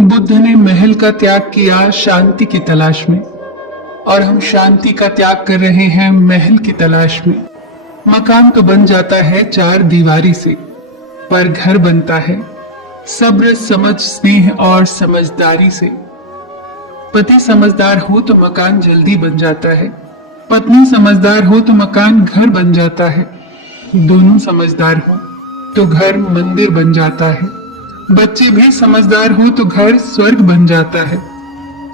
बुद्ध ने महल का त्याग किया शांति की तलाश में, और हम शांति का त्याग कर रहे हैं महल की तलाश में। मकान तो बन जाता है चार दीवारी से, पर घर बनता है सब्र, समझ, स्नेह और समझदारी से। पति समझदार हो तो मकान जल्दी बन जाता है, पत्नी समझदार हो तो मकान घर बन जाता है, दोनों समझदार हो तो घर मंदिर बन जाता है, बच्चे भी समझदार हो तो घर स्वर्ग बन जाता है,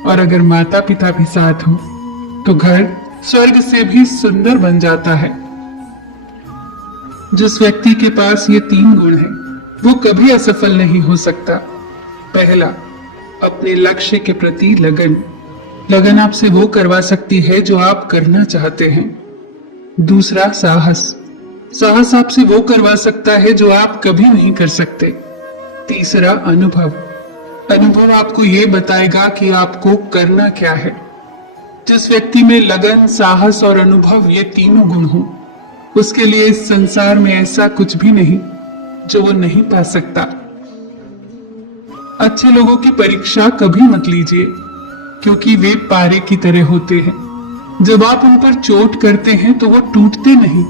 और अगर माता पिता भी साथ हो तो घर स्वर्ग से भी सुंदर बन जाता है। जिस व्यक्ति के पास ये तीन गुण हैं, वो कभी असफल नहीं हो सकता। पहला, अपने लक्ष्य के प्रति लगन। लगन आपसे वो करवा सकती है जो आप करना चाहते हैं। दूसरा, साहस। साहस आपसे वो करवा सकता है जो आप कभी नहीं कर सकते। तीसरा, अनुभव। अनुभव आपको ये बताएगा कि आपको करना क्या है। जिस व्यक्ति में लगन, साहस और अनुभव ये तीनों गुण हो, उसके लिए इस संसार में ऐसा कुछ भी नहीं जो वो नहीं पा सकता। अच्छे लोगों की परीक्षा कभी मत लीजिए, क्योंकि वे पारे की तरह होते हैं। जब आप उन पर चोट करते हैं तो वो टूटते नहीं,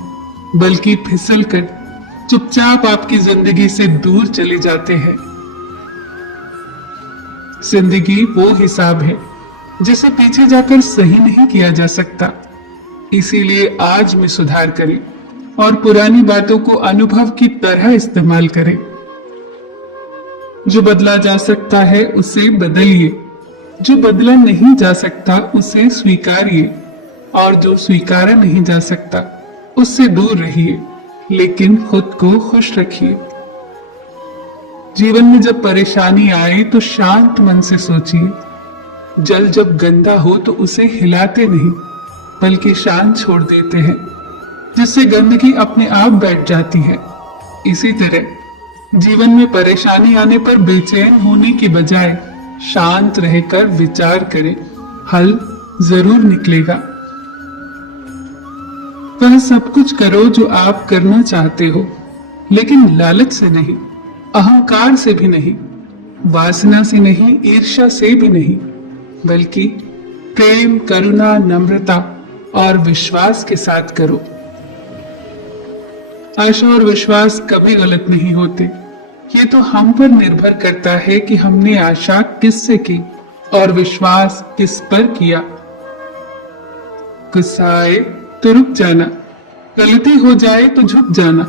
बल्कि फिसल कर चुपचाप आपकी जिंदगी से दूर चले जाते हैं। जिंदगी वो हिसाब है जिसे पीछे जाकर सही नहीं किया जा सकता। इसीलिए आज में सुधार करें और पुरानी बातों को अनुभव की तरह इस्तेमाल करें। जो बदला जा सकता है उसे बदलिए, जो बदला नहीं जा सकता उसे स्वीकारिए, और जो स्वीकारा नहीं जा सकता उससे दूर रहिए, लेकिन खुद को खुश रखिए। जीवन में जब परेशानी आए तो शांत मन से सोचिए। जल जब गंदा हो तो उसे हिलाते नहीं, बल्कि शांत छोड़ देते हैं, जिससे गंदगी अपने आप बैठ जाती है। इसी तरह जीवन में परेशानी आने पर बेचैन होने की बजाय शांत रहकर विचार करें, हल जरूर निकलेगा। वह सब कुछ करो जो आप करना चाहते हो, लेकिन लालच से नहीं, अहंकार से भी नहीं, वासना से नहीं, ईर्ष्या से भी नहीं, बल्कि प्रेम, करुणा, नम्रता और विश्वास के साथ करो। आशा और विश्वास कभी गलत नहीं होते। ये तो हम पर निर्भर करता है कि हमने आशा किससे की और विश्वास किस पर किया। गुस्सा आए तो रुक जाना, गलती हो जाए तो झुक जाना,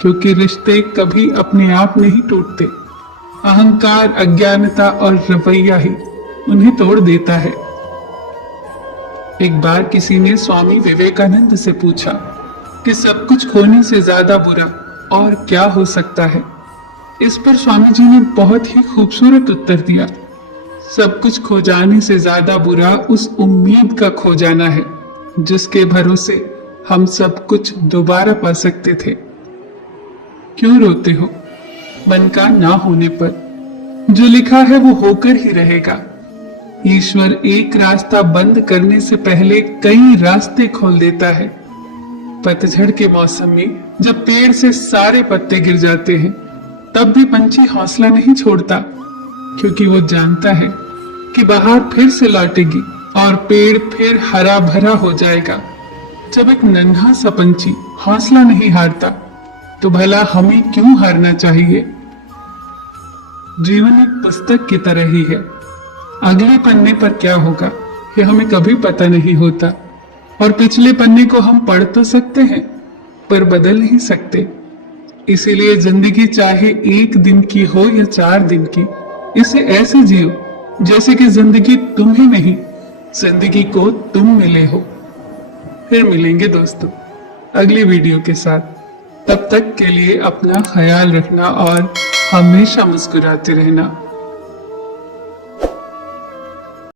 क्योंकि रिश्ते कभी अपने आप नहीं टूटते। अहंकार, अज्ञानता और रवैया ही उन्हें तोड़ देता है। एक बार किसी ने स्वामी विवेकानंद से पूछा कि सब कुछ खोने से ज्यादा बुरा और क्या हो सकता है। इस पर स्वामी जी ने बहुत ही खूबसूरत उत्तर दिया, सब कुछ खो जाने से ज्यादा बुरा उस उम्मीद का खो जाना है जिसके भरोसे हम सब कुछ दोबारा पा सकते थे। क्यों रोते हो मन का ना होने पर? जो लिखा है वो होकर ही रहेगा। ईश्वर एक रास्ता बंद करने से पहले कई रास्ते खोल देता है। पतझड़ के मौसम में जब पेड़ से सारे पत्ते गिर जाते हैं, तब भी पंछी हौसला नहीं छोड़ता, क्योंकि वो जानता है कि बहार फिर से लौटेगी और पेड़ फिर हरा भरा हो जाएगा। जब एक नन्हा सा पंछी हौसला नहीं हारता, तो भला हमें क्यों हारना चाहिए? जीवन एक पुस्तक की तरह ही है। अगले पन्ने पर क्या होगा ये हमें कभी पता नहीं होता, और पिछले पन्ने को हम पढ़ तो सकते हैं पर बदल नहीं सकते। इसीलिए जिंदगी चाहे एक दिन की हो या 4 दिन की, इसे ऐसे जियो जैसे कि जिंदगी तुम्हें नहीं, जिंदगी को तुम मिले हो। फिर मिलेंगे दोस्तों अगली वीडियो के साथ। तब तक के लिए अपना ख्याल रखना और हमेशा मुस्कुराते रहना।